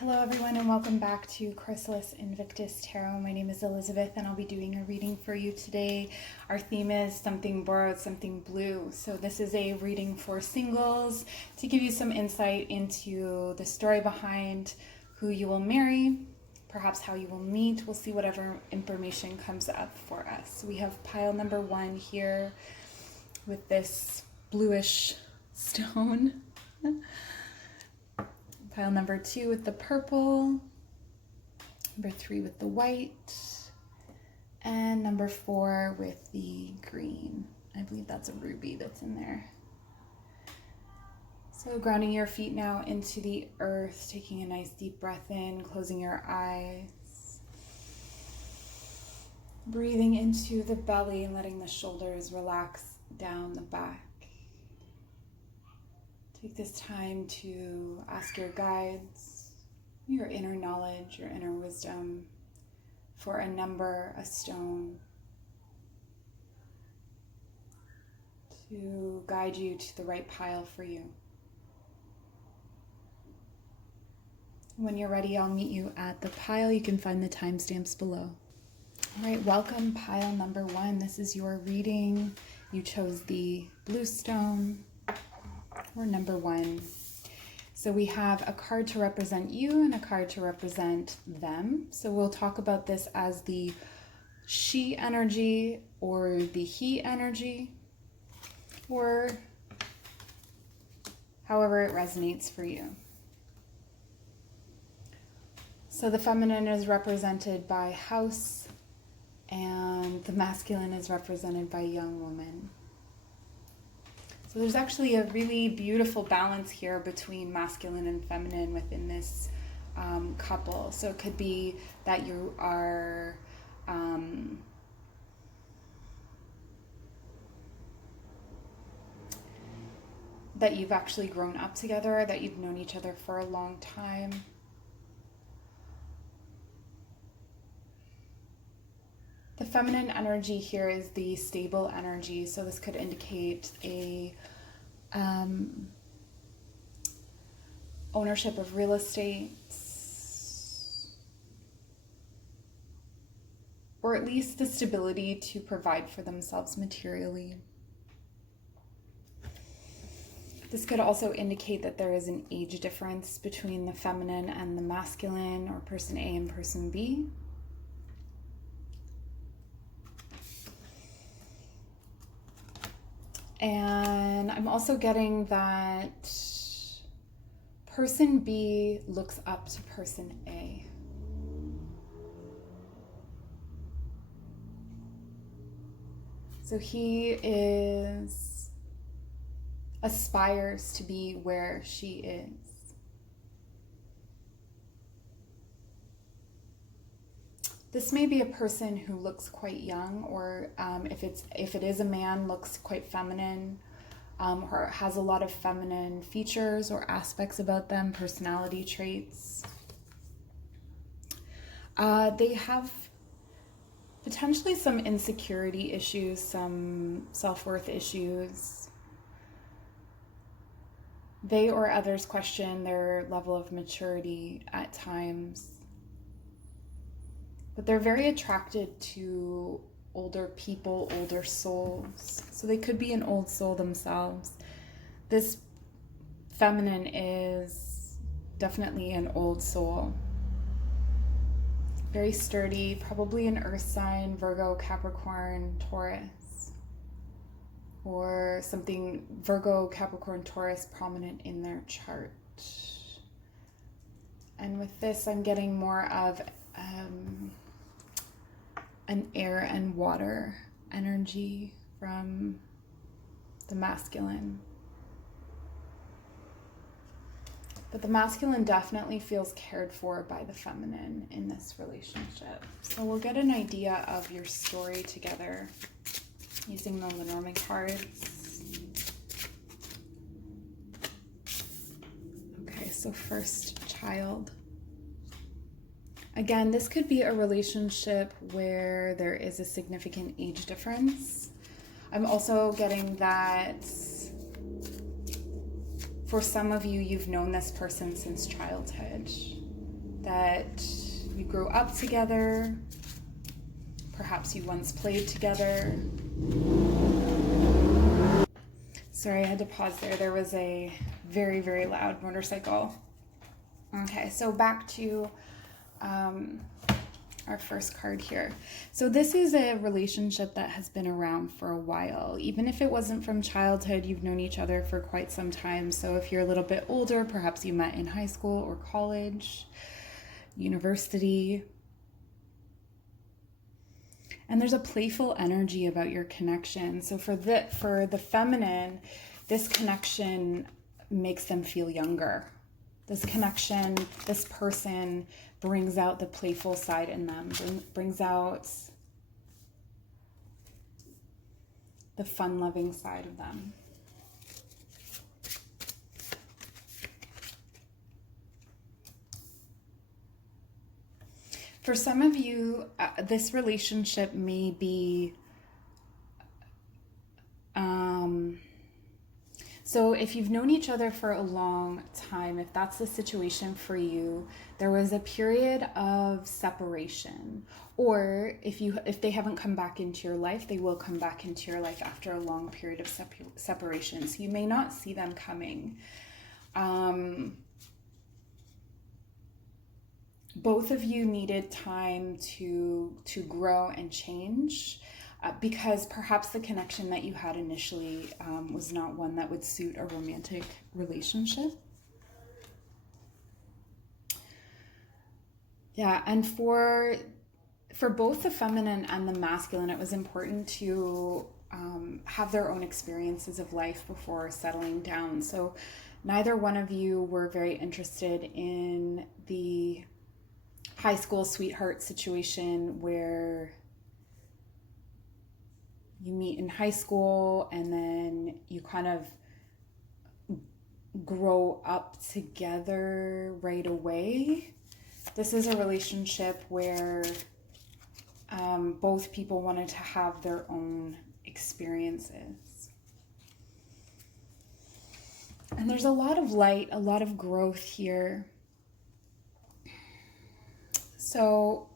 Hello everyone and welcome back to Chrysalis Invictus Tarot. My name is Elizabeth and I'll be doing a reading for you today. Our theme is something borrowed, something blue. So this is a reading for singles to give you some insight into the story behind who you will marry, perhaps how you will meet. We'll see whatever information comes up for us. We have pile number 1 here with this bluish stone. Pile number 2 with the purple, number 3 with the white, and number 4 with the green. I believe that's a ruby that's in there. So grounding your feet now into the earth, taking a nice deep breath in, closing your eyes. Breathing into the belly and letting the shoulders relax down the back. Take this time to ask your guides, your inner knowledge, your inner wisdom for a number, a stone, to guide you to the right pile for you. When you're ready, I'll meet you at the pile. You can find the timestamps below. All right, welcome pile number 1. This is your reading. You chose the blue stone. Or number 1. So we have a card to represent you and a card to represent them. So we'll talk about this as the she energy or the he energy, or however it resonates for you. So the feminine is represented by house and the masculine is represented by young woman. So there's actually a really beautiful balance here between masculine and feminine within this couple. So it could be that you are that you've actually grown up together, that you've known each other for a long time. The feminine energy here is the stable energy, so this could indicate a ownership of real estate, or at least the stability to provide for themselves materially. This could also indicate that there is an age difference between the feminine and the masculine, or person A and person B. And I'm also getting that person B looks up to person A. So he aspires to be where she is. This may be a person who looks quite young, or if it is a man, looks quite feminine, or has a lot of feminine features or aspects about them, personality traits. They have potentially some insecurity issues, some self-worth issues. They or others question their level of maturity at times. But they're very attracted to older people, older souls. So they could be an old soul themselves. This feminine is definitely an old soul. Very sturdy, probably an earth sign, Virgo, Capricorn, Taurus. Or something Virgo, Capricorn, Taurus prominent in their chart. And with this, I'm getting more of an air and water energy from the masculine. But the masculine definitely feels cared for by the feminine in this relationship. So we'll get an idea of your story together using the Lenormand cards. Okay, so first child. Again, this could be a relationship where there is a significant age difference. I'm also getting that for some of you, you've known this person since childhood. that you grew up together. Perhaps you once played together. Sorry, I had to pause there. There was a very, very loud motorcycle. Okay, so back to our first card here. So this is a relationship that has been around for a while. Even if it wasn't from childhood, you've known each other for quite some time. So if you're a little bit older, perhaps you met in high school or college, university. And there's a playful energy about your connection. So for the feminine, this connection makes them feel younger. This connection, this person brings out the playful side in them, brings out the fun-loving side of them. For some of you, this relationship may be, so if you've known each other for a long time, if that's the situation for you, there was a period of separation. Or if they haven't come back into your life, they will come back into your life after a long period of separation. So you may not see them coming. Both of you needed time to grow and change because perhaps the connection that you had initially was not one that would suit a romantic relationship. Yeah, and for both the feminine and the masculine, it was important to have their own experiences of life before settling down. So neither one of you were very interested in the high school sweetheart situation where you meet in high school and then you kind of grow up together right away. This is a relationship where both people wanted to have their own experiences. And there's a lot of light, a lot of growth here. So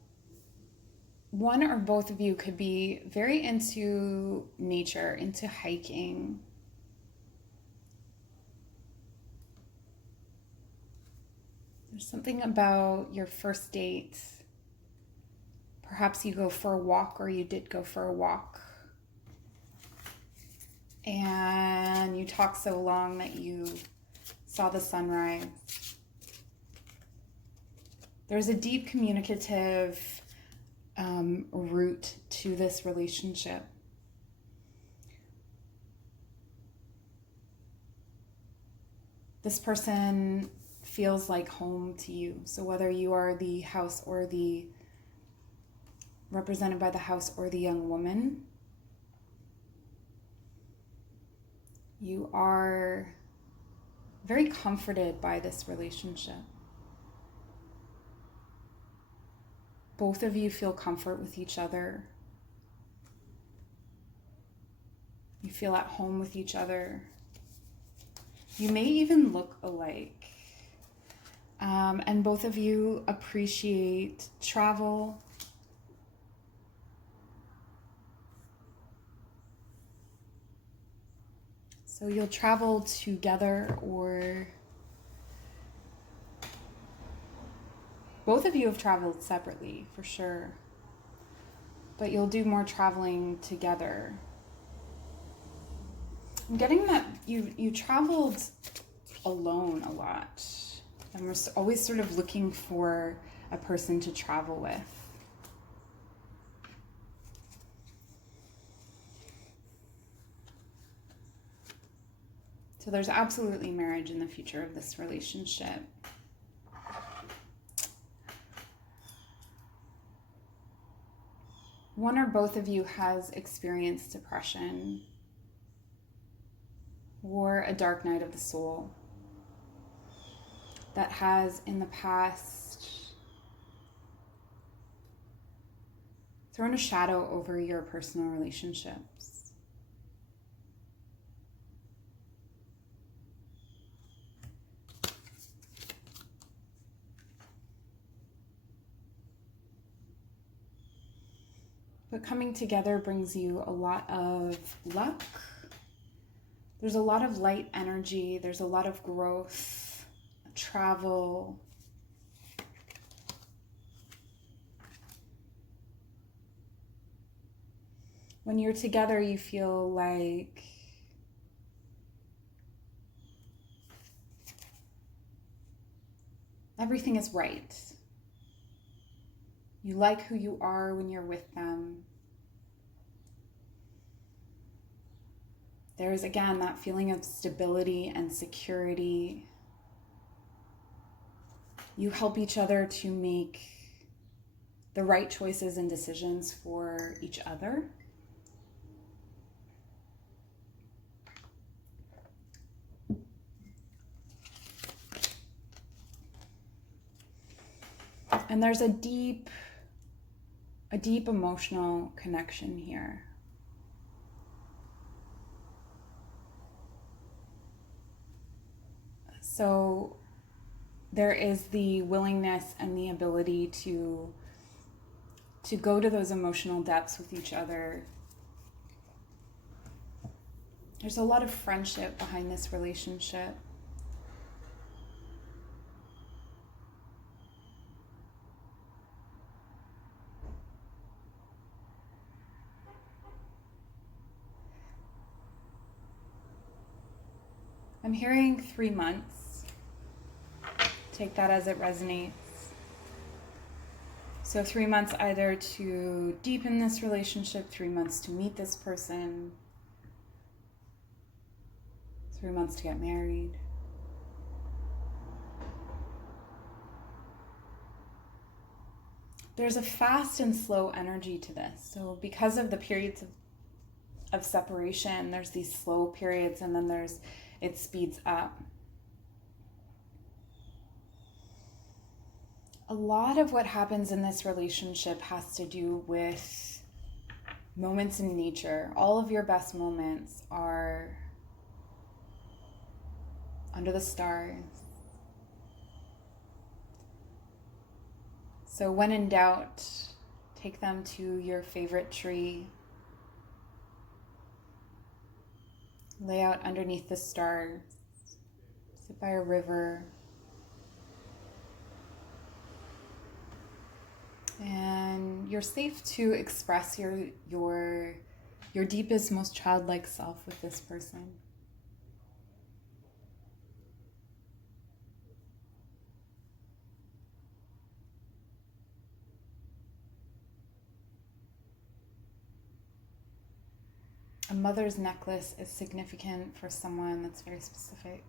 one or both of you could be very into nature, into hiking. There's something about your first date. Perhaps you go for a walk, or you did go for a walk. And you talked so long that you saw the sunrise. There's a deep communicative root to this relationship. This person feels like home to you. So whether you are the house or the represented by the house or the young woman, you are very comforted by this relationship. Both of you feel comfort with each other. You feel at home with each other. You may even look alike. And both of you appreciate travel. So you'll travel together, or both of you have traveled separately for sure, but you'll do more traveling together. I'm getting that you traveled alone a lot, and we're always sort of looking for a person to travel with. So there's absolutely marriage in the future of this relationship. One or both of you has experienced depression or a dark night of the soul that has in the past thrown a shadow over your personal relationships. But coming together brings you a lot of luck. There's a lot of light energy. There's a lot of growth, travel. When you're together, you feel like everything is right. You like who you are when you're with them. There's, again, that feeling of stability and security. You help each other to make the right choices and decisions for each other. And there's a deep emotional connection here. So there is the willingness and the ability to go to those emotional depths with each other. There's a lot of friendship behind this relationship. I'm hearing 3 months. Take that as it resonates. So 3 months either to deepen this relationship, 3 months to meet this person, 3 months to get married. There's a fast and slow energy to this. So because of the periods of separation, there's these slow periods, and then it speeds up. A lot of what happens in this relationship has to do with moments in nature. All of your best moments are under the stars. So when in doubt, take them to your favorite tree. Lay out underneath the stars. Sit by a river. And you're safe to express your deepest, most childlike self with this person. A mother's necklace is significant for someone that's very specific.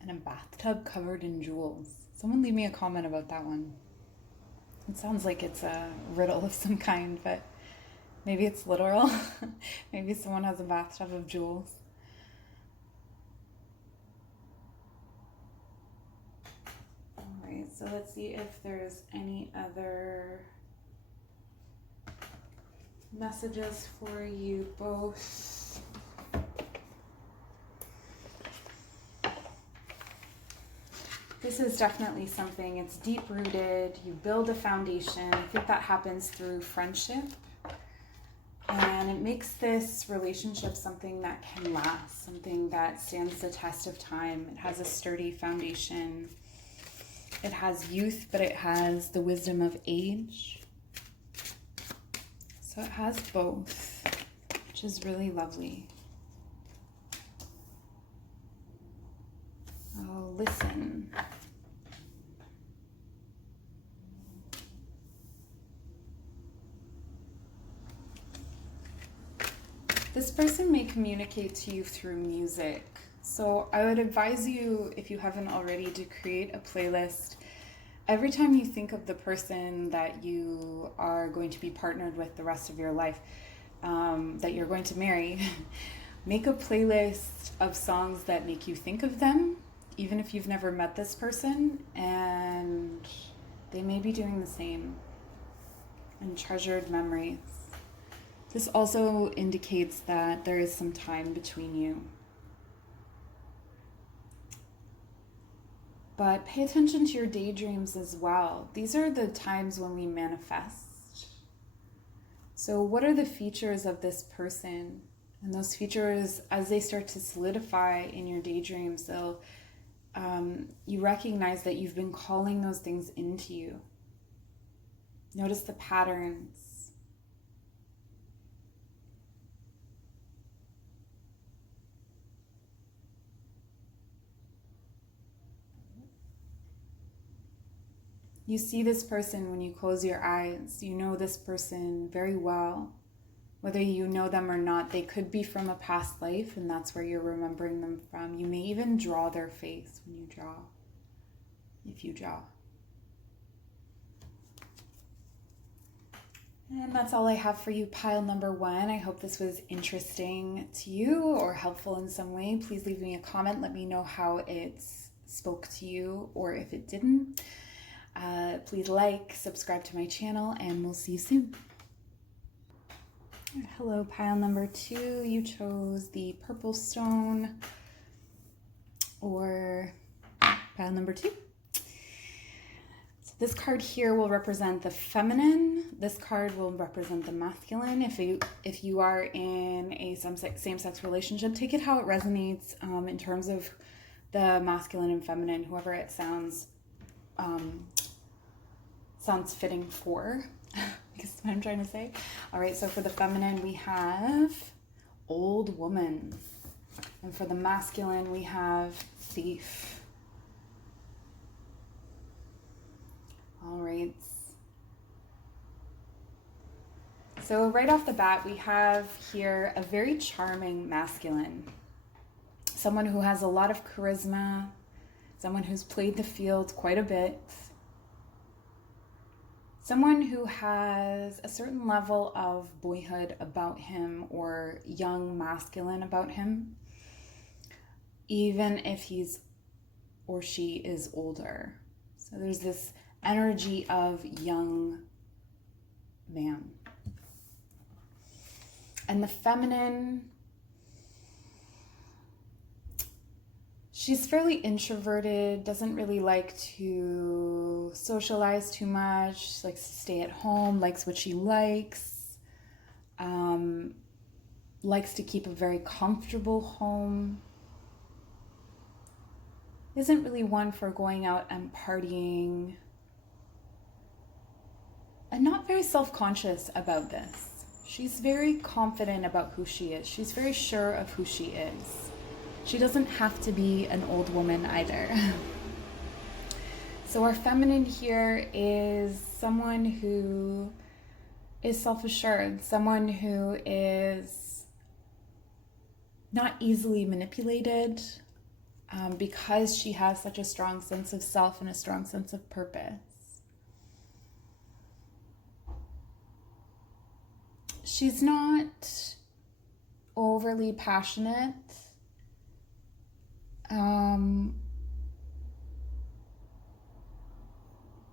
And a bathtub covered in jewels. Someone leave me a comment about that one. It sounds like it's a riddle of some kind, but maybe it's literal. Maybe someone has a bathtub of jewels. So let's see if there's any other messages for you both. This is definitely something, it's deep rooted. You build a foundation. I think that happens through friendship. And it makes this relationship something that can last, something that stands the test of time. It has a sturdy foundation. It has youth, but it has the wisdom of age. So it has both, which is really lovely. Oh, listen. This person may communicate to you through music. So I would advise you, if you haven't already, to create a playlist. Every time you think of the person that you are going to be partnered with the rest of your life, that you're going to marry, make a playlist of songs that make you think of them, even if you've never met this person, and they may be doing the same. And treasured memories. This also indicates that there is some time between you. But pay attention to your daydreams as well. These are the times when we manifest. So what are the features of this person? And those features, as they start to solidify in your daydreams, you recognize that you've been calling those things into you. Notice the patterns. You see this person when you close your eyes. You know this person very well. Whether you know them or not, they could be from a past life, and that's where you're remembering them from. You may even draw their face when you draw, if you draw. And that's all I have for you, pile number 1. I hope this was interesting to you or helpful in some way. Please leave me a comment. Let me know how it spoke to you or if it didn't. Please like, subscribe to my channel, and we'll see you soon. Hello, pile number 2. You chose the purple stone or pile number 2. So this card here will represent the feminine. This card will represent the masculine. If you are in a same-sex relationship, take it how it resonates in terms of the masculine and feminine, whoever it sounds fitting for. Is what I'm trying to say. All right, so for the feminine, we have old woman. And for the masculine, we have thief. All right. So right off the bat, we have here a very charming masculine. Someone who has a lot of charisma, someone who's played the field quite a bit. Someone who has a certain level of boyhood about him or young masculine about him, even if he's or she is older. So there's this energy of young man. And the feminine, she's fairly introverted, doesn't really like to socialize too much, likes to stay at home, likes what she likes, likes to keep a very comfortable home, isn't really one for going out and partying, and not very self-conscious about this. She's very confident about who she is. She's very sure of who she is. She doesn't have to be an old woman either. So our feminine here is someone who is self-assured, someone who is not easily manipulated because she has such a strong sense of self and a strong sense of purpose. She's not overly passionate.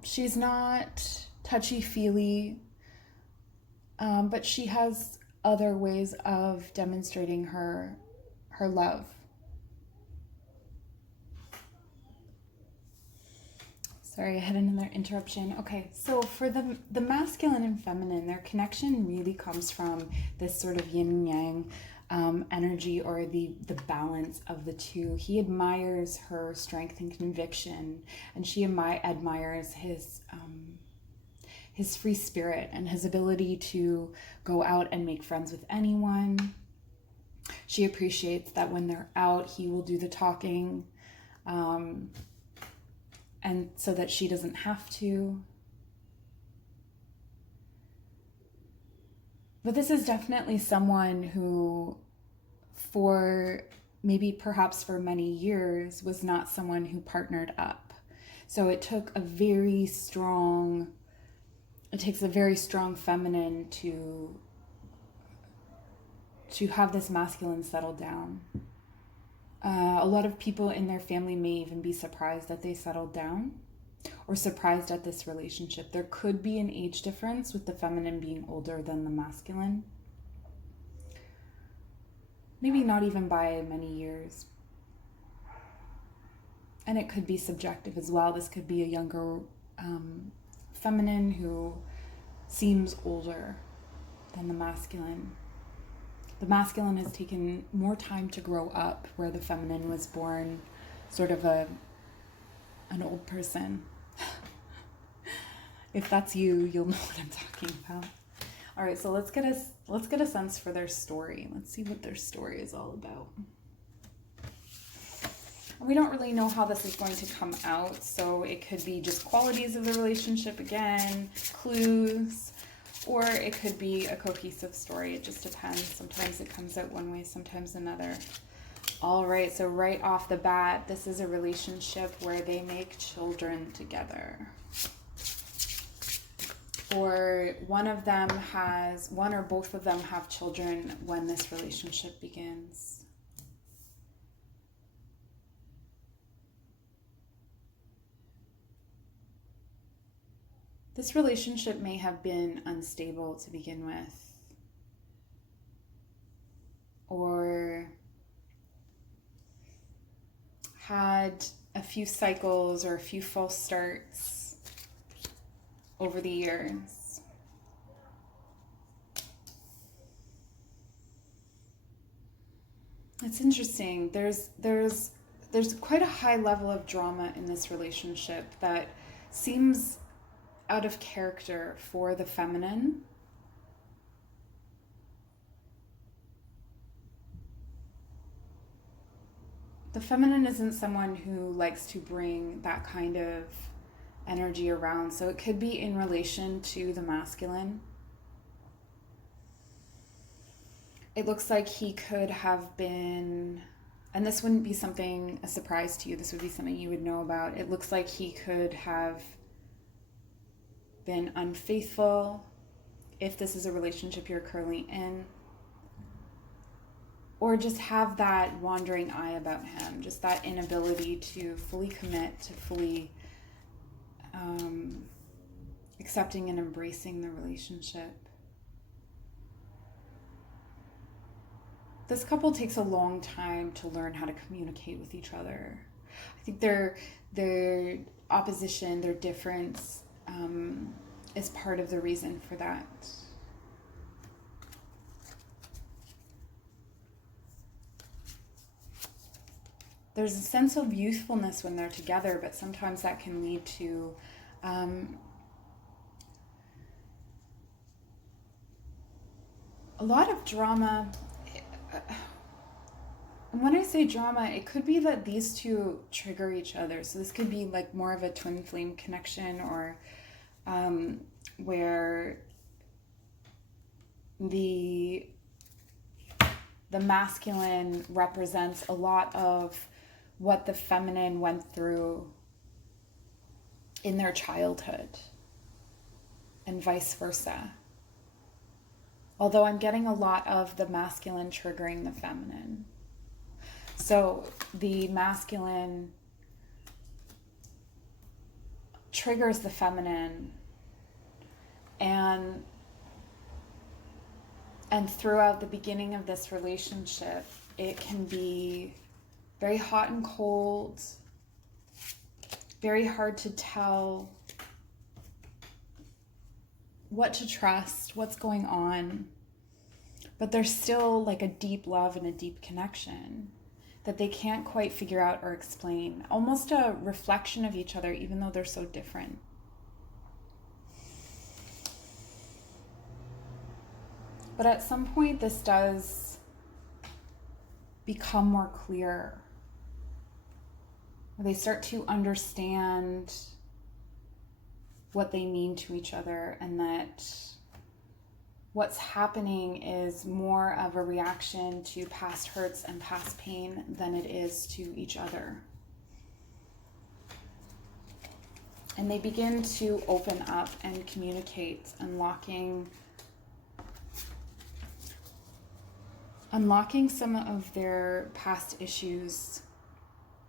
She's not touchy-feely, but she has other ways of demonstrating her love. Sorry, I had another interruption. Okay, so for the masculine and feminine, their connection really comes from this sort of yin-yang energy, or the balance of the two. He admires her strength and conviction, and she admires his free spirit and his ability to go out and make friends with anyone. She appreciates that when they're out, he will do the talking, and so that she doesn't have to. But this is definitely someone who, perhaps for many years, was not someone who partnered up. So it takes a very strong feminine to have this masculine settle down. A lot of people in their family may even be surprised that they settled down, or surprised at this relationship. There could be an age difference with the feminine being older than the masculine. maybe not even by many years. And it could be subjective as well. This could be a younger feminine who seems older than the masculine. The masculine has taken more time to grow up, where the feminine was born sort of an old person. If that's you, you'll know what I'm talking about. All right, so let's get a sense for their story. Let's see what their story is all about. We don't really know how this is going to come out, so it could be just qualities of the relationship again, clues, or it could be a cohesive story. It just depends. Sometimes it comes out one way, sometimes another. All right, so right off the bat, this is a relationship where they make children together. Or one or both of them have children when this relationship begins. This relationship may have been unstable to begin with, or had a few cycles or a few false starts over the years. It's interesting. There's quite a high level of drama in this relationship that seems out of character for the feminine. The feminine isn't someone who likes to bring that kind of energy around, so it could be in relation to the masculine. It looks like he could have been, and this wouldn't be a surprise to you, this would be something you would know about. It looks like he could have been unfaithful, if this is a relationship you're currently in, or just have that wandering eye about him, just that inability to fully commit, to fully accepting and embracing the relationship. This couple takes a long time to learn how to communicate with each other. I think their opposition, their difference, is part of the reason for that. There's a sense of youthfulness when they're together, but sometimes that can lead to a lot of drama. And when I say drama, it could be that these two trigger each other. So this could be like more of a twin flame connection, or where the masculine represents a lot of what the feminine went through in their childhood, and vice versa. Although I'm getting a lot of the masculine triggering the feminine. So the masculine triggers the feminine, and throughout the beginning of this relationship, it can be very hot and cold, very hard to tell what to trust, what's going on. But there's still like a deep love and a deep connection that they can't quite figure out or explain. Almost a reflection of each other, even though they're so different. But at some point, this does become more clear. They start to understand what they mean to each other, and that what's happening is more of a reaction to past hurts and past pain than it is to each other. And they begin to open up and communicate, unlocking some of their past issues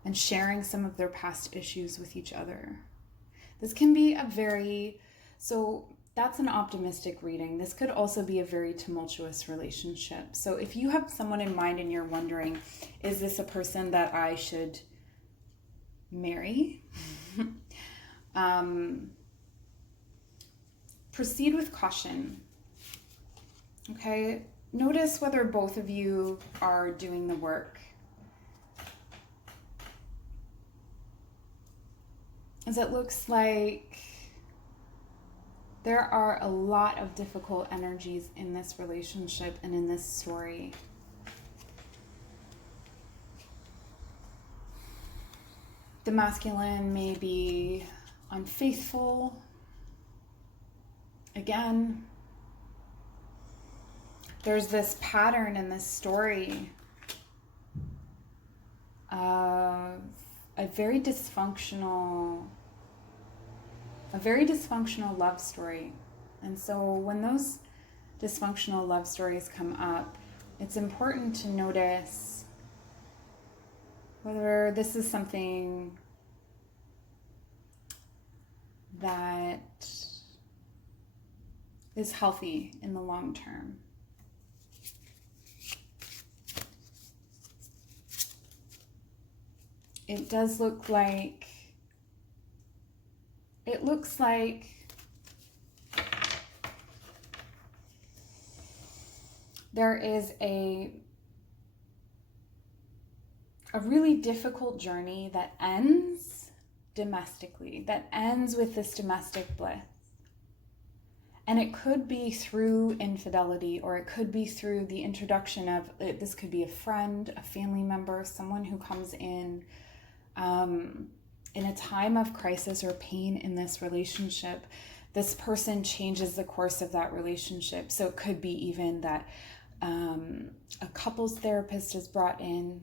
and sharing some of their past issues with each other. This can be that's an optimistic reading. This could also be a very tumultuous relationship. So if you have someone in mind and you're wondering, is this a person that I should marry? Proceed with caution. Okay? Notice whether both of you are doing the work. As it looks like there are a lot of difficult energies in this relationship and in this story. The masculine may be unfaithful. Again, there's this pattern in this story of a very dysfunctional love story. And so when those dysfunctional love stories come up, it's important to notice whether this is something that is healthy in the long term. It does look like, it looks like there is a really difficult journey that ends domestically, that ends with this domestic bliss. And it could be through infidelity, or it could be through the introduction of, this could be a friend, a family member, someone who comes in a time of crisis or pain in this relationship. This person changes the course of that relationship. So it could be even that a couples therapist is brought in.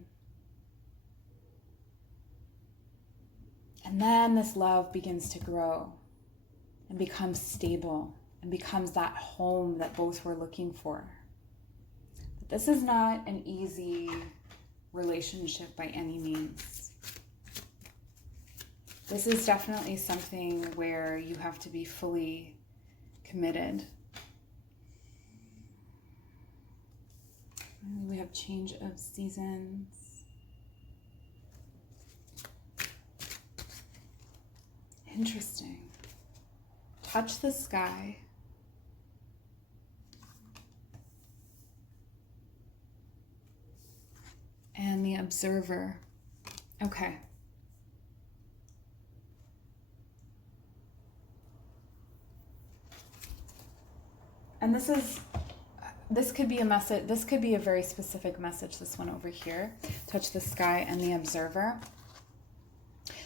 And then this love begins to grow and becomes stable and becomes that home that both were looking for. But this is not an easy relationship by any means. This is definitely something where you have to be fully committed. We have change of seasons. Interesting. Touch the sky. And the observer. Okay. And this could be a message, this could be a very specific message, this one over here. Touch the sky and the observer.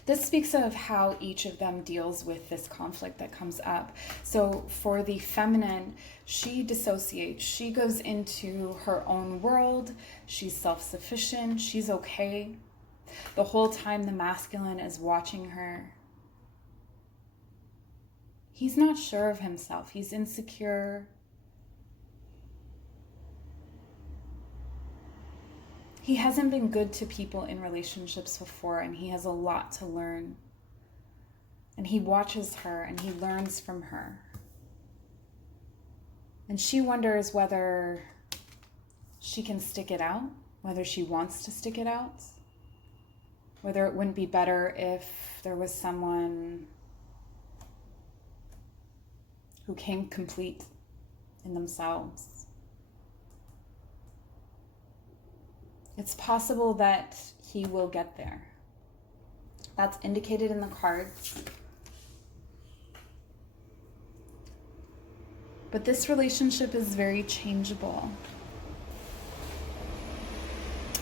This speaks of how each of them deals with this conflict that comes up. So for the feminine, she dissociates. She goes into her own world. She's self-sufficient. She's okay. The whole time the masculine is watching her. He's not sure of himself. He's insecure. He hasn't been good to people in relationships before, and he has a lot to learn. And he watches her and he learns from her. And she wonders whether she can stick it out, whether she wants to stick it out, whether it wouldn't be better if there was someone who came complete in themselves. It's possible that he will get there. That's indicated in the cards. But this relationship is very changeable.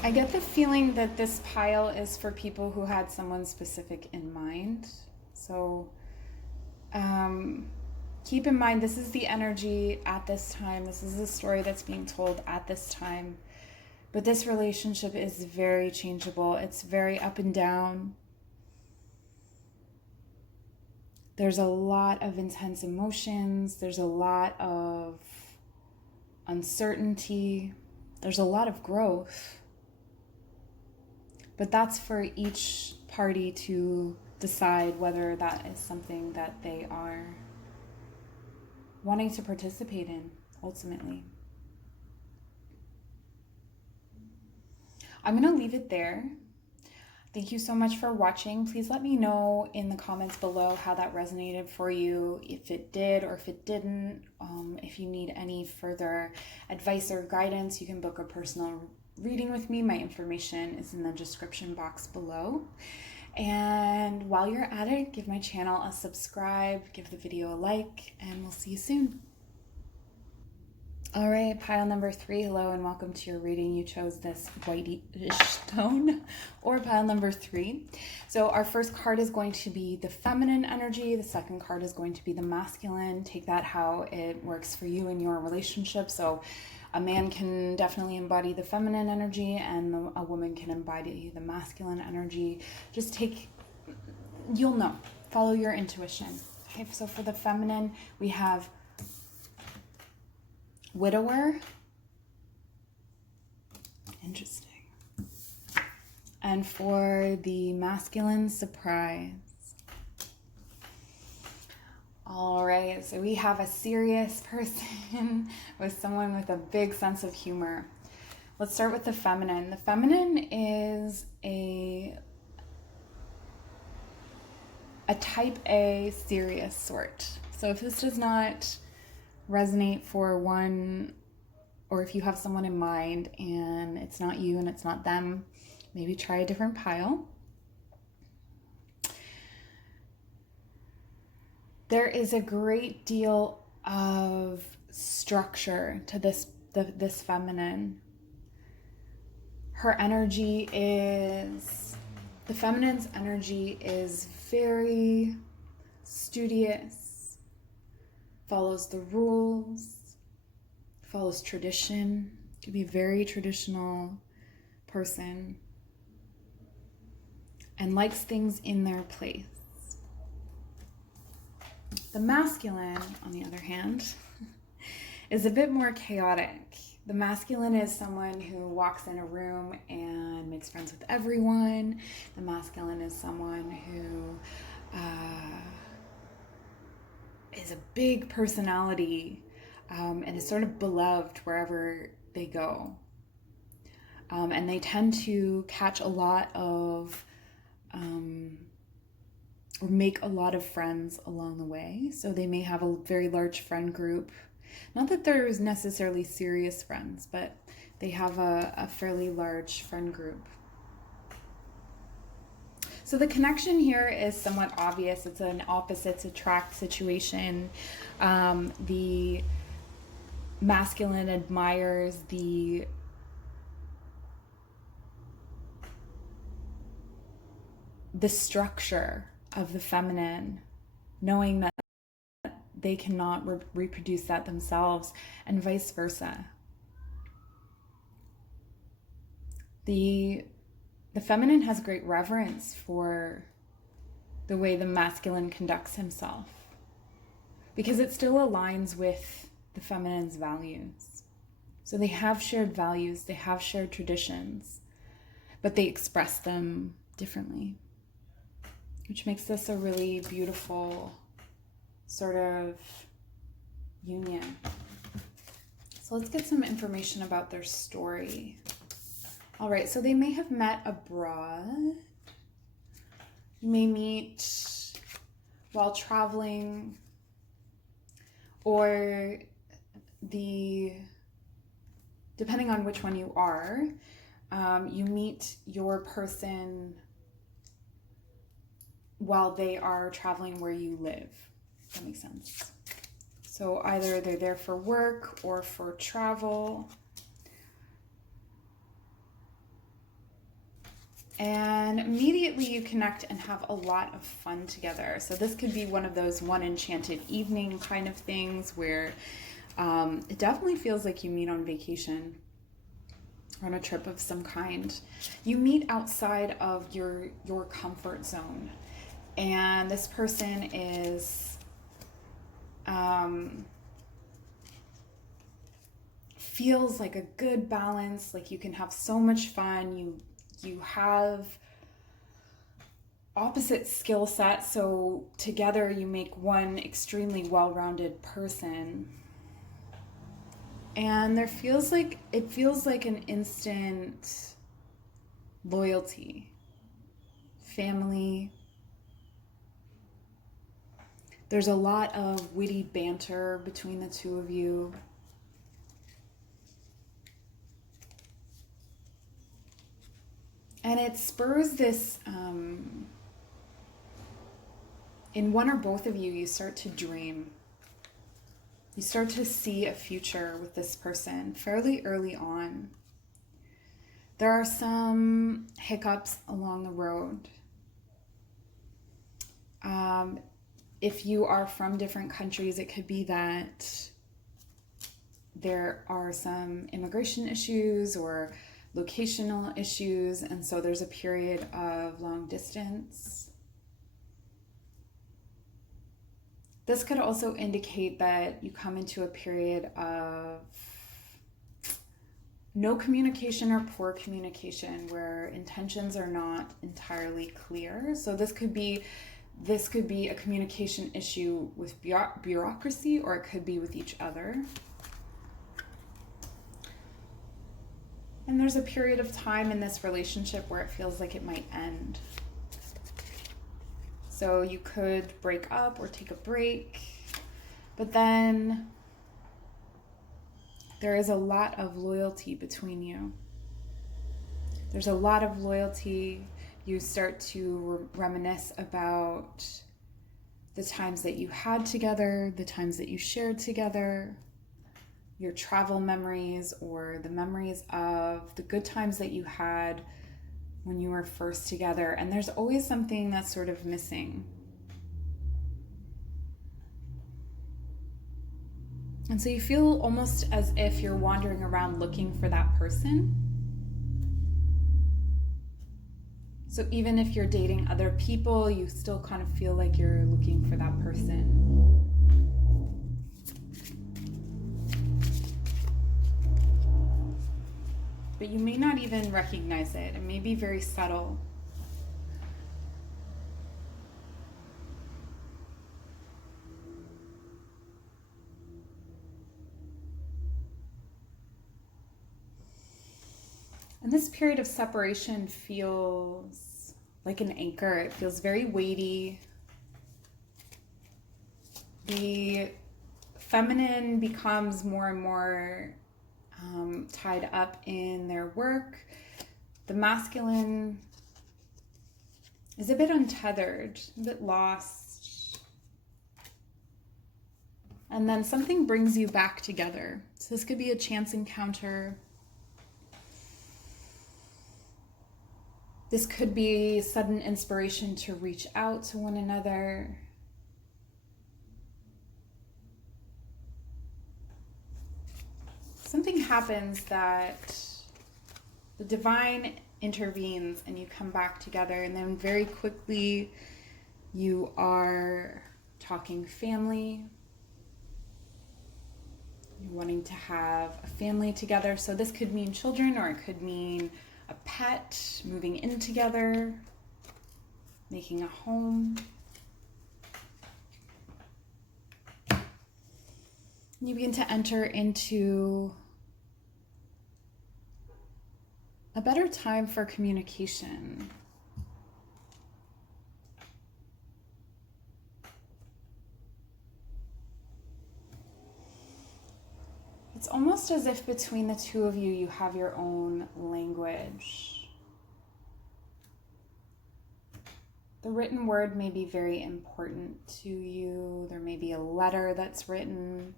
I get the feeling that this pile is for people who had someone specific in mind. So keep in mind, this is the energy at this time. This is the story that's being told at this time. But this relationship is very changeable. It's very up and down. There's a lot of intense emotions. There's a lot of uncertainty. There's a lot of growth. But that's for each party to decide whether that is something that they are wanting to participate in, ultimately. I'm going to leave it there. Thank you so much for watching. Please let me know in the comments below how that resonated for you, if it did or if it didn't. If you need any further advice or guidance, you can book a personal reading with me. My information is in the description box below. And while you're at it, give my channel a subscribe, give the video a like, and we'll see you soon. All right, pile number 3, hello and welcome to your reading. You chose this white-ish stone, or pile number 3. So our first card is going to be the feminine energy. The second card is going to be the masculine. Take that how it works for you in your relationship. So a man can definitely embody the feminine energy, and a woman can embody the masculine energy. Just take, you'll know, follow your intuition. Okay, so for the feminine, we have widower. Interesting. And for the masculine, surprise. All right, so we have a serious person with someone with a big sense of humor. Let's start with the feminine. The feminine is a type A serious sort. So if this does not resonate for one, or if you have someone in mind and it's not you and it's not them, maybe try a different pile. There is a great deal of structure to this feminine. Her energy is, the feminine's energy is very studious, follows the rules, follows tradition, could be a very traditional person, and likes things in their place. The masculine, on the other hand, is a bit more chaotic. The masculine is someone who walks in a room and makes friends with everyone. The masculine is someone who is a big personality and is sort of beloved wherever they go. And they tend to catch a lot of or make a lot of friends along the way. So they may have a very large friend group. Not that they're necessarily serious friends, but they have a fairly large friend group. So the connection here is somewhat obvious. It's an opposites attract situation. The masculine admires the structure of the feminine, knowing that they cannot reproduce that themselves, and vice versa. The feminine has great reverence for the way the masculine conducts himself, because it still aligns with the feminine's values. So they have shared values, they have shared traditions, but they express them differently, which makes this a really beautiful sort of union. So let's get some information about their story. All right, so they may have met abroad. You may meet while traveling, or depending on which one you are, you meet your person while they are traveling where you live. If that makes sense. So either they're there for work or for travel. And immediately you connect and have a lot of fun together. So this could be one of those one enchanted evening kind of things where it definitely feels like you meet on vacation or on a trip of some kind. You meet outside of your comfort zone. And this person is feels like a good balance, like you can have so much fun. You have opposite skill sets, so together you make one extremely well-rounded person. And it feels like an instant loyalty, family. There's a lot of witty banter between the two of you. And it spurs this, in one or both of you, you start to dream. You start to see a future with this person fairly early on. There are some hiccups along the road. If you are from different countries, it could be that there are some immigration issues or locational issues, and so there's a period of long distance. This could also indicate that you come into a period of no communication or poor communication where intentions are not entirely clear. So this could be a communication issue with bureaucracy, or it could be with each other. And there's a period of time in this relationship where it feels like it might end. So you could break up or take a break, but then there is a lot of loyalty between you. There's a lot of loyalty. You start to reminisce about the times that you had together, the times that you shared together, your travel memories, or the memories of the good times that you had when you were first together. And there's always something that's sort of missing. And so you feel almost as if you're wandering around looking for that person. So even if you're dating other people, you still kind of feel like you're looking for that person. But you may not even recognize it. It may be very subtle. And this period of separation feels like an anchor. It feels very weighty. The feminine becomes more and more tied up in their work. The masculine is a bit untethered, a bit lost. And then something brings you back together. So this could be a chance encounter. This could be sudden inspiration to reach out to one another. Something happens that the divine intervenes and you come back together, and then very quickly you are talking family. You're wanting to have a family together. So this could mean children, or it could mean a pet, moving in together, making a home. You begin to enter into a better time for communication. It's almost as if between the two of you, you have your own language. The written word may be very important to you. There may be a letter that's written,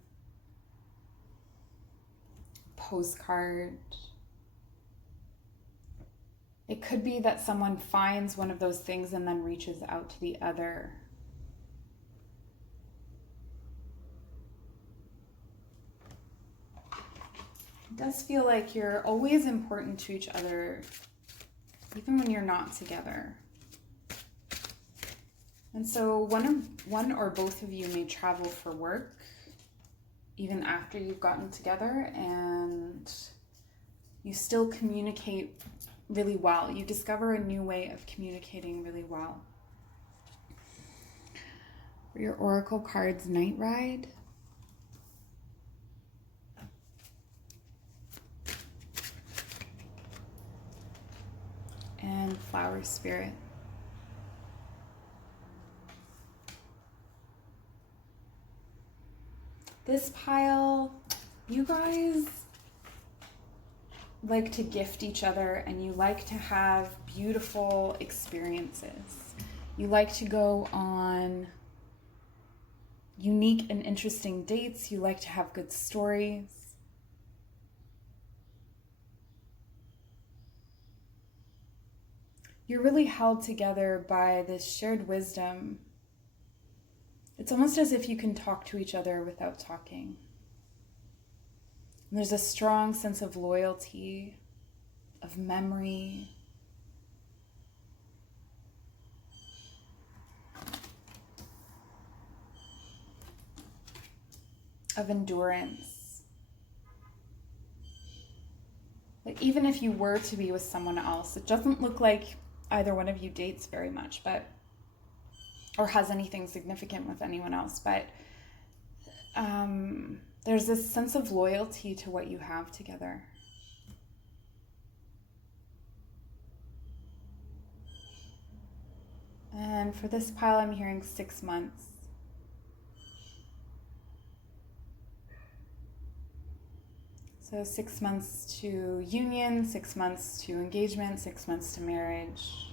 postcard. It could be that someone finds one of those things and then reaches out to the other. It does feel like you're always important to each other, even when you're not together. And so one or both of you may travel for work, even after you've gotten together, and you still communicate really well. You discover a new way of communicating really well. For your oracle cards, Night Ride. And Flower Spirit. This pile, you guys like to gift each other and you like to have beautiful experiences. You like to go on unique and interesting dates. You like to have good stories. You're really held together by this shared wisdom. It's almost as if you can talk to each other without talking. And there's a strong sense of loyalty, of memory, of endurance. Like even if you were to be with someone else, it doesn't look like either one of you dates very much, or has anything significant with anyone else, but there's this sense of loyalty to what you have together. And for this pile, I'm hearing 6 months. So 6 months to union, 6 months to engagement, 6 months to marriage.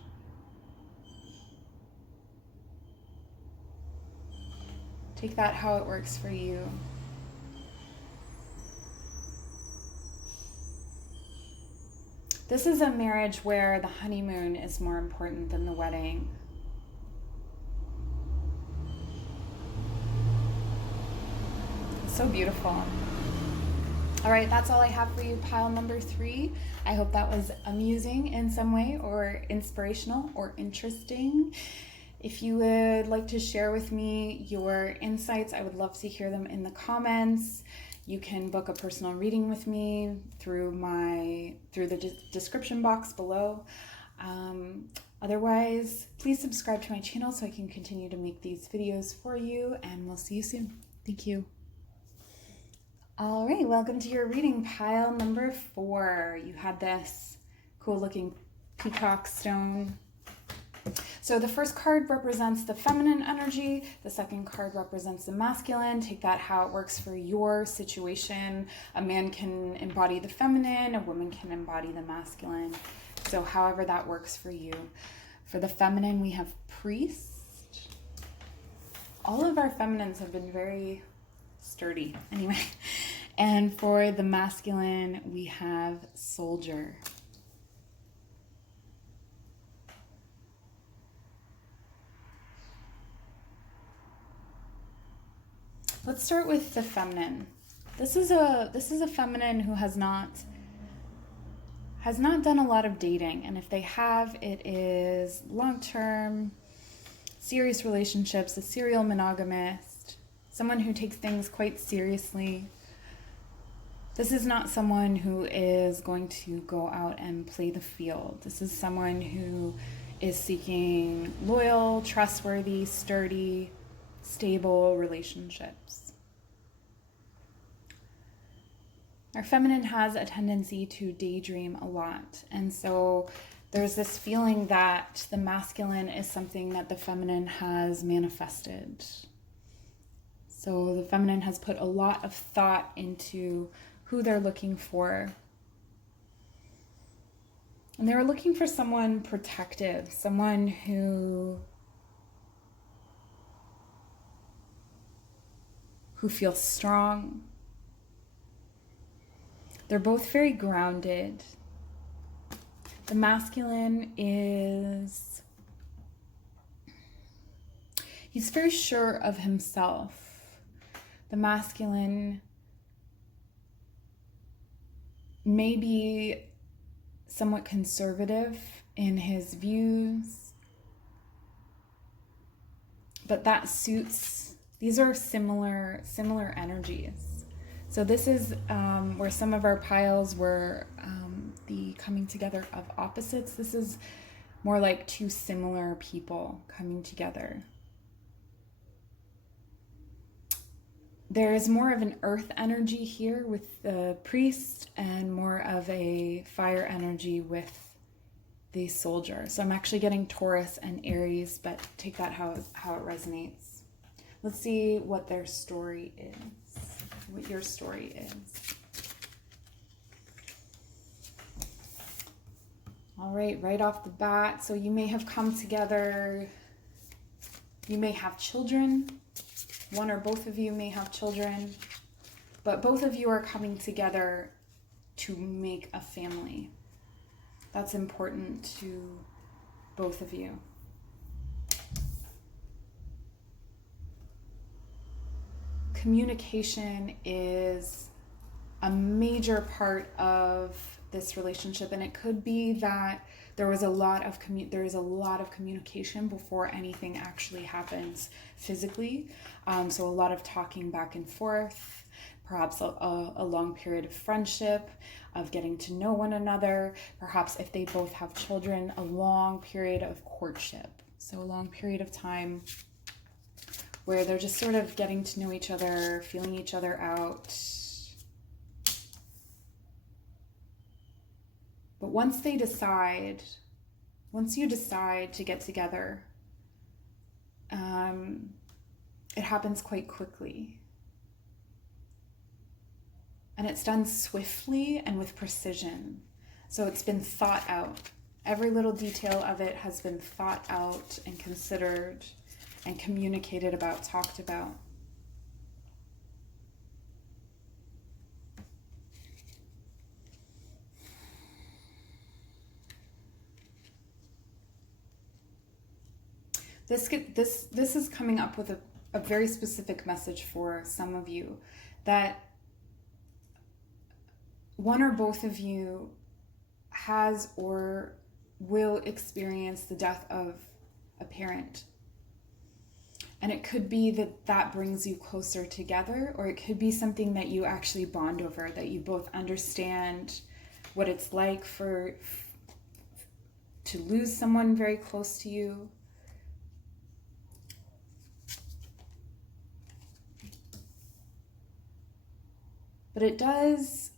Take that how it works for you. This is a marriage where the honeymoon is more important than the wedding. It's so beautiful. All right, that's all I have for you, pile number 3. I hope that was amusing in some way, or inspirational, or interesting. If you would like to share with me your insights, I would love to hear them in the comments. You can book a personal reading with me through the description box below. Otherwise, please subscribe to my channel so I can continue to make these videos for you, and we'll see you soon. Thank you. All right, welcome to your reading, pile number 4. You had this cool looking peacock stone. So the first card represents the feminine energy. The second card represents the masculine. Take that how it works for your situation. A man can embody the feminine, a woman can embody the masculine. So however that works for you. For the feminine, we have priest. All of our feminines have been very sturdy anyway. And for the masculine, we have soldier. Let's start with the feminine. This is a feminine who has not done a lot of dating, and if they have, it is long-term, serious relationships, a serial monogamist, someone who takes things quite seriously. This is not someone who is going to go out and play the field. This is someone who is seeking loyal, trustworthy, sturdy, stable relationships. Our feminine has a tendency to daydream a lot, and so there's this feeling that the masculine is something that the feminine has manifested. So the feminine has put a lot of thought into who they're looking for. And they were looking for someone protective, someone who feels strong. They're both very grounded. The masculine he's very sure of himself. The masculine may be somewhat conservative in his views, but that suits, these are similar energies. So this is where some of our piles were the coming together of opposites. This is more like two similar people coming together. there is more of an earth energy here with the priest and more of a fire energy with the soldier. So I'm actually getting Taurus and Aries, but take that how it resonates. Let's see what their story is, what your story is. All right off the bat, so you may have come together, you may have children, one or both of you may have children, but both of you are coming together to make a family. That's important to both of you. Communication is a major part of this relationship, and it could be that there is a lot of communication before anything actually happens physically. So a lot of talking back and forth, perhaps a long period of friendship, of getting to know one another, perhaps if they both have children, a long period of courtship. So a long period of time where they're just sort of getting to know each other, feeling each other out. But once you decide to get together, it happens quite quickly. And it's done swiftly and with precision. So it's been thought out. Every little detail of it has been thought out and considered and communicated about, talked about. This is coming up with a very specific message for some of you, that one or both of you has or will experience the death of a parent. And it could be that brings you closer together, or it could be something that you actually bond over, that you both understand what it's like to lose someone very close to you. But it does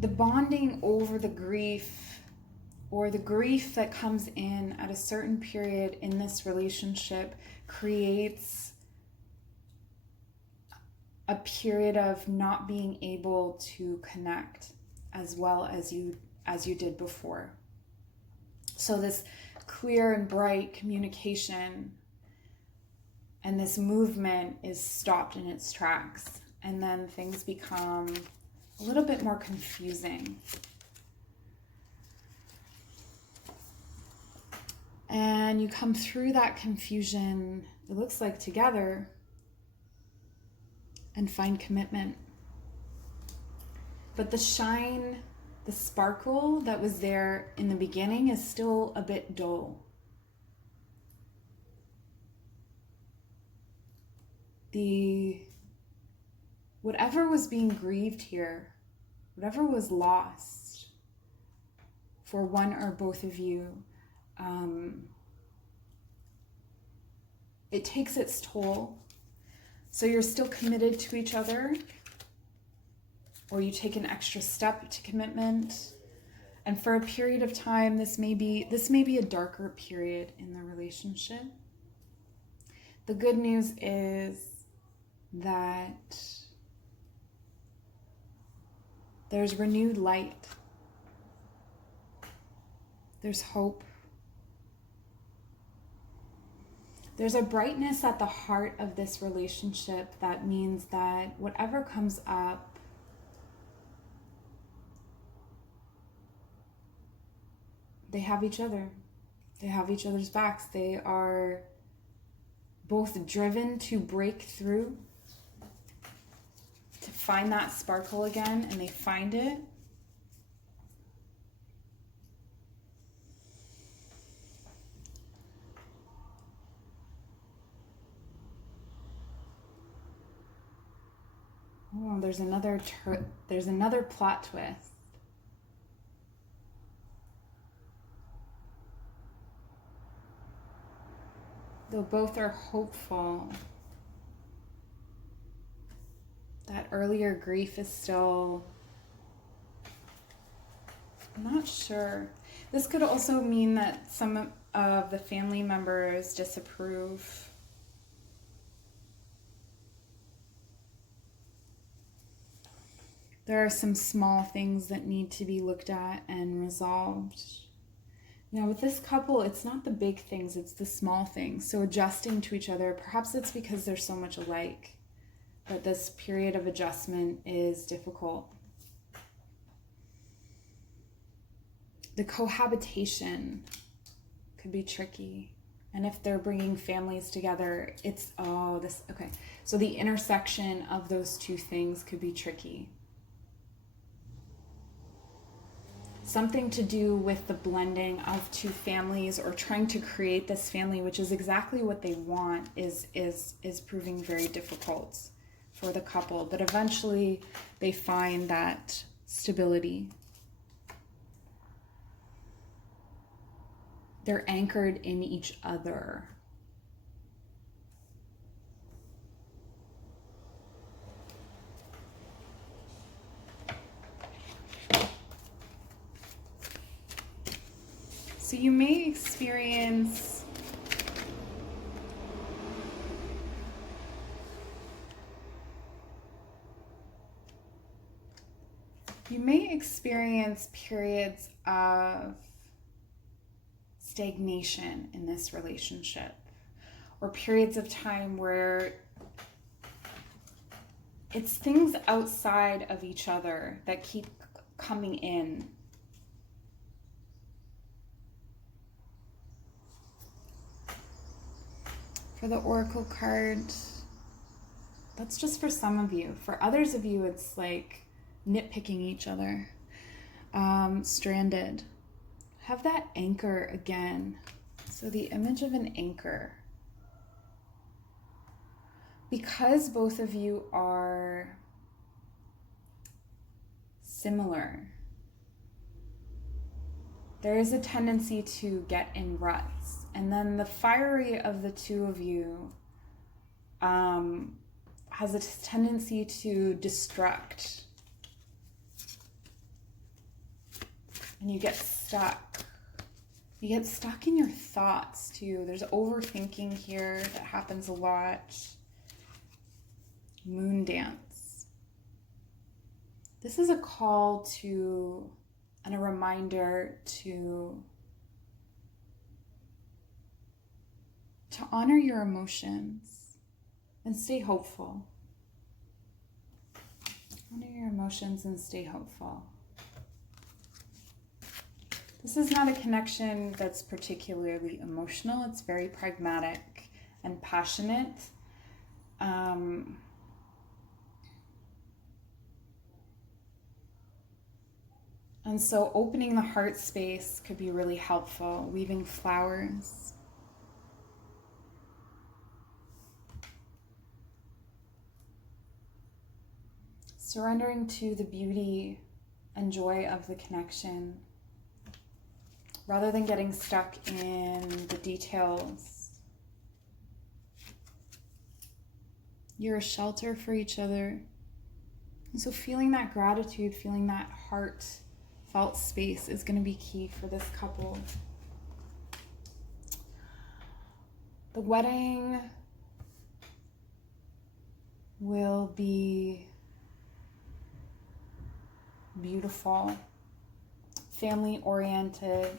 the bonding over the grief, or the grief that comes in at a certain period in this relationship, creates a period of not being able to connect as well as you did before. So this clear and bright communication and this movement is stopped in its tracks, and then things become a little bit more confusing. And you come through that confusion, it looks like, together, and find commitment. But the shine, the sparkle that was there in the beginning is still a bit dull. Whatever was being grieved here, whatever was lost for one or both of you, it takes its toll. So you're still committed to each other, or you take an extra step to commitment. And for a period of time, this may be a darker period in the relationship. The good news is that there's renewed light. There's hope. There's a brightness at the heart of this relationship that means that whatever comes up, they have each other. They have each other's backs. They are both driven to break through, to find that sparkle again, and they find it. Oh, there's another plot twist. Though both are hopeful, that earlier grief is still, I'm not sure. This could also mean that some of the family members disapprove. There are some small things that need to be looked at and resolved. Now with this couple, it's not the big things, it's the small things. So adjusting to each other, perhaps it's because they're so much alike, but this period of adjustment is difficult. The cohabitation could be tricky. And if they're bringing families together, it's, okay. So the intersection of those two things could be tricky. Something to do with the blending of two families or trying to create this family, which is exactly what they want, is proving very difficult for the couple. But eventually they find that stability. They're anchored in each other. So you may experience periods of stagnation in this relationship, or periods of time where it's things outside of each other that keep coming in. For the Oracle card, that's just for some of you. For others of you, it's like nitpicking each other, stranded. Have that anchor again. So the image of an anchor. Because both of you are similar, there is a tendency to get in ruts. And then the fiery of the two of you has a tendency to destruct. And you get stuck. You get stuck in your thoughts too. There's overthinking here that happens a lot. Moon dance. This is a call to and a reminder to honor your emotions and stay hopeful. Honor your emotions and stay hopeful. This is not a connection that's particularly emotional. It's very pragmatic and passionate. And so opening the heart space could be really helpful. Weaving flowers. Surrendering to the beauty and joy of the connection, rather than getting stuck in the details. You're a shelter for each other. And so feeling that gratitude, feeling that heartfelt space is going to be key for this couple. The wedding will be beautiful, family-oriented,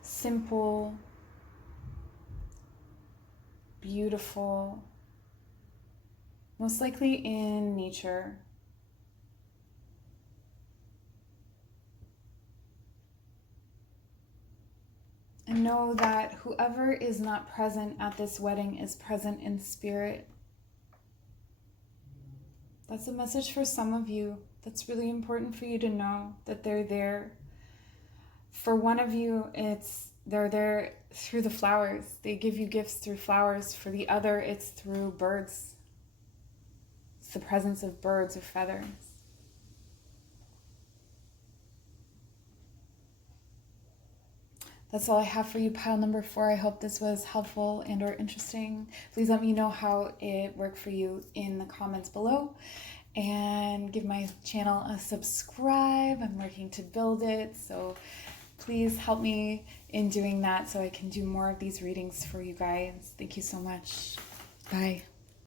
simple, beautiful, most likely in nature. And know that whoever is not present at this wedding is present in spirit. That's a message for some of you. That's really important for you to know that they're there. For one of you, they're there through the flowers. They give you gifts through flowers. For the other, it's through birds. It's the presence of birds or feathers. that's all I have for you, pile number 4. I hope this was helpful and or interesting. Please let me know how it worked for you in the comments below, and give my channel a subscribe. I'm working to build it, so please help me in doing that so I can do more of these readings for you guys. Thank you so much. Bye.